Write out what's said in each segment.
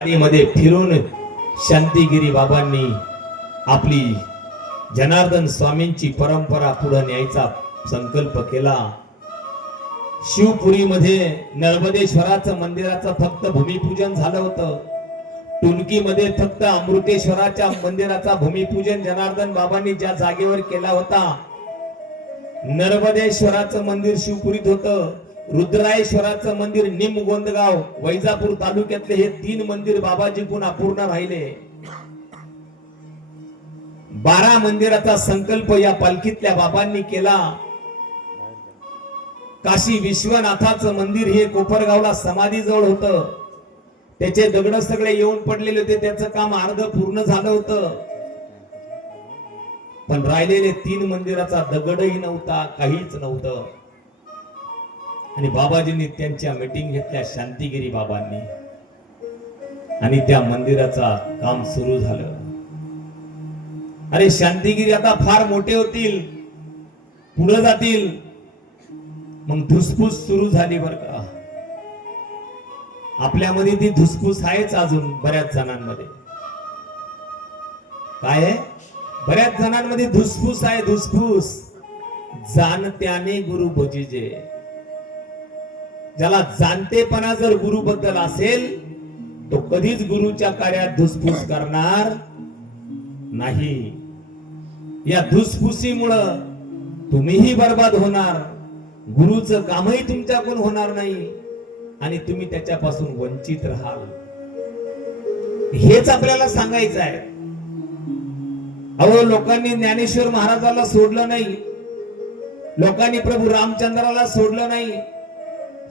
मध्ये फिरून शांतीगिरी बाबांनी आपली जनार्दन स्वामींची परंपरा पुढे न्यायचा संकल्प केला. शिवपुरीमध्ये नर्मदेश्वराचं मंदिराचं फक्त भूमिपूजन झालं होतं. टुनकीमध्ये फक्त अमृतेश्वराच्या मंदिराचा भूमिपूजन जनार्दन बाबांनी ज्या जागेवर केला होता नर्मदेश्वराचं मंदिर शिवपुरीत होतं. रुद्रायश्वराचं मंदिर निमगोंदगाव वैजापूर तालुक्यातले हे तीन मंदिर बाबाजीकडून अपूर्ण राहिले. बारा मंदिराचा संकल्प या पालखीतल्या बाबांनी केला. काशी विश्वनाथाचं मंदिर हे कोपरगावला समाधीजवळ होतं. त्याचे दगड सगळे येऊन पडलेले होते त्याचं काम अर्ध पूर्ण झालं होतं. पण राहिलेले तीन मंदिराचा दगडही नव्हता काहीच नव्हतं. आणि बाबाजींनी त्यांच्या मीटिंग घेतल्या शांतिगिरी बाबांनी. आणि त्या मंदिराचा काम सुरू झालं. अरे शांतिगिरी आता फार मोठे होतील. पुढे जातील. मग धुसफूस सुरू झाली बर का? आपल्यामध्ये ती धुसफूस आहेच अजून बऱ्याच जणांमध्ये. काय बऱ्याच जणांमध्ये धुसफूस आहे धुसफूस. जाणत्याने गुरु भोजीजे ज्याला जाणतेपणा जर गुरु बद्दल असेल तो कधीच गुरुच्या कार्यात धुसफूस करणार नाही. या धुसफुसीमुळं तुम्हीही बर्बाद होणार गुरुचं कामही तुमच्याकडून होणार नाही आणि तुम्ही त्याच्यापासून वंचित राहाल. हेच आपल्याला सांगायचं आहे. अहो लोकांनी ज्ञानेश्वर महाराजाला सोडलं नाही. लोकांनी प्रभू रामचंद्राला सोडलं नाही.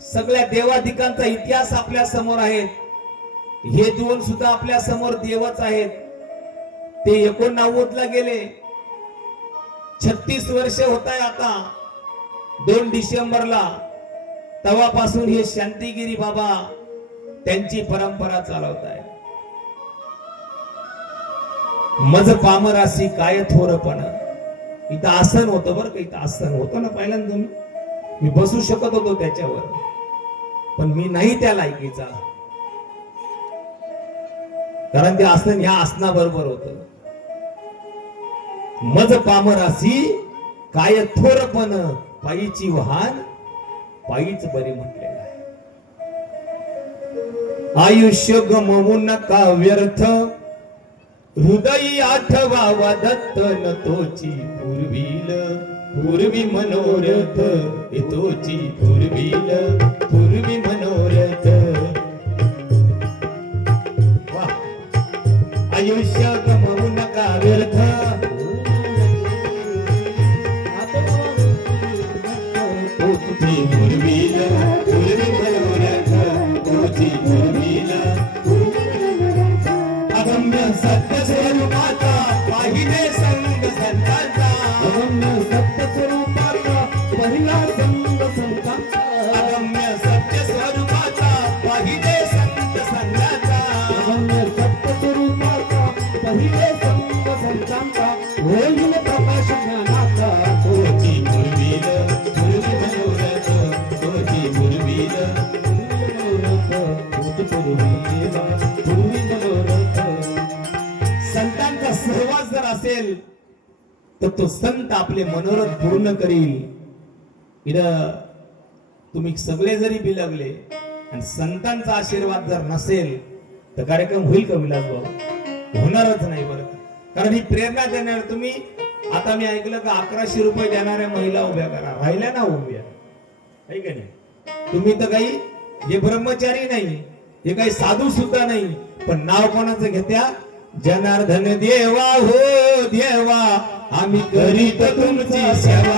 सगळ्या देवाधिकांचा इतिहास आपल्यासमोर आहेत हे दोन सुद्धा आपल्यासमोर देवच आहेत. ते एकोणनव्वद ला गेले. छत्तीस वर्ष होत आहे आता दोन डिसेंबरला. तवापासून हे शांतिगिरी बाबा त्यांची परंपरा चालवत आहे मज पामरासी काय थोरपण इथं आसन होतं बरं का इथं आसन होतं ना पहिल्यांदा तुम्ही? मी बसू शकत होतो त्याच्यावर. पण मी नाही त्या लायकीचा कारण ते आसन ह्या आसनाबरोबर होत. मज पामरासी काय थोरपण पायीची वाहन पायीच बरी म्हटलेलं आहे. आयुष्य गमवू नका व्यर्थ? हृदयी आठवावा दत्त न तोची पूर्वील. पूर्वी मनोरथ तोची पूर्वील. पूर्वी आयुष्य गमवू नका व्यर्थ? तोची पूर्वील पूर्वी मनोरथ पूर्वील संतांचा सहवास जर असेल तर तो संत आपले मनोरथ पूर्ण करील. इथं तुम्ही सगळे जरी बिलगले आणि संतांचा आशीर्वाद जर नसेल तर कार्यक्रम होईल का विलास भाऊ? होणारच नाही बरं कारण ही प्रेरणा देणार तुम्ही. आता मी ऐकलं का अकराशे रुपये देणाऱ्या महिला उभ्या करा. राहिल्या ना उभ्या. आहे का नाही? तुम्ही तर काही हे ब्रह्मचारी नाही हे काही साधू सुद्धा नाही पण नाव कोणाचं घेत्या? जनार्दन देवा हो देवा आम्ही करीत तुमची सेवा.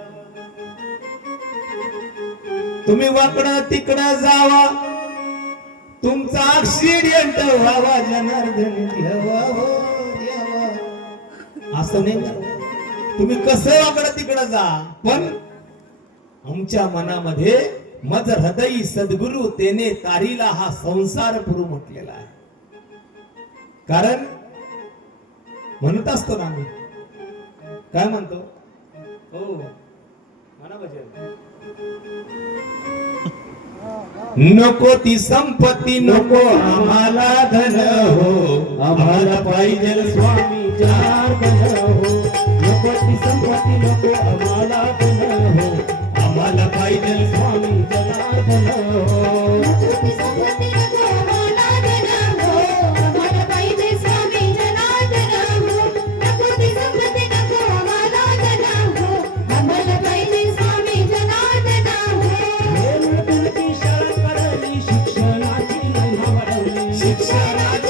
तुम्ही वाकडं तिकडं जावा. तुमचा ऍक्सिडेंट व्हावा जनार्दन हो, देवा. असं नाही तुम्ही कसं वाकडं तिकडं जा पण आमच्या मनामध्ये मज हृदयी सद्गुरु तेने तारीला हा संसार पुरू म्हटलेला आहे. कारण म्हणत असतो ना आम्ही. काय म्हणतो? हो म्हणा नको ती संपत्ती नको आम्हाला धन हो. आम्हाला पाहिजे स्वामी जनार्दन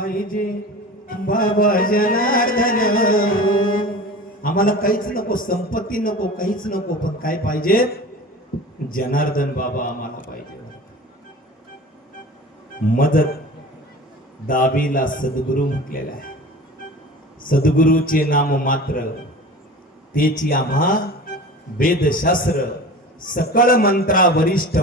पाहिजे. बाबा जनार्दन आम्हाला काहीच नको संपत्ती नको काहीच नको पण काय पाहिजे? जनार्दन बाबा आम्हाला पाहिजे. मदत दाबीला सद्गुरु म्हटलेला आहे. सद्गुरूचे नाम मात्र तेची आम्हा वेदशास्त्र सकळ मंत्रा वरिष्ठ